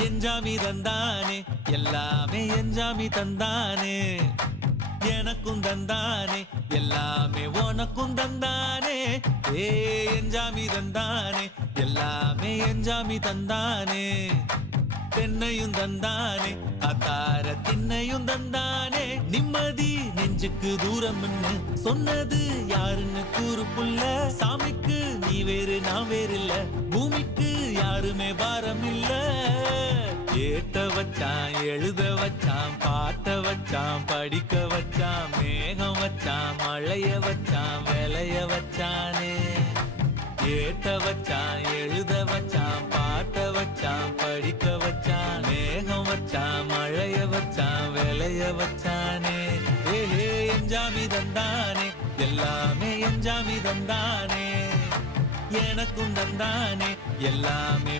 எஞ்சாமி தந்தானே எல்லாமே எஞ்சாமி தந்தானே எனக்கும் தந்தானே எல்லாமே உனக்கும் தந்தானே ஏ எஞ்சாமி தந்தானே எல்லாமே எஞ்சாமி தந்தானே தென்னையும் தந்தானே அத்தார திண்ணையும் தந்தானே நிம்மதி நெஞ்சுக்கு தூரம்னு சொன்னது யாருன்னு கூறு புள்ள சாமிக்கு நீ வேறு நான் வேறு இல்ல பூமிக்கு யாருமே பாரம் இல்ல ஏட்ட வச்சான் எழுத வச்சான் பாட்ட வச்சான் படிக்க வச்சான் மேகம் வச்சான் மழைய வச்சான் விளைய வச்சானே ஏட்ட வச்சான் எழுத வச்சான் பாட்ட வச்சான் படிக்க வச்சான் மேகம் வச்சான் மழைய வச்சான் விளைய வச்சானே ஏஹே எஞ்சாமி தந்தானே எல்லாமே எஞ்சாமி தந்தானே எனக்கும் தந்தானே எல்லாமே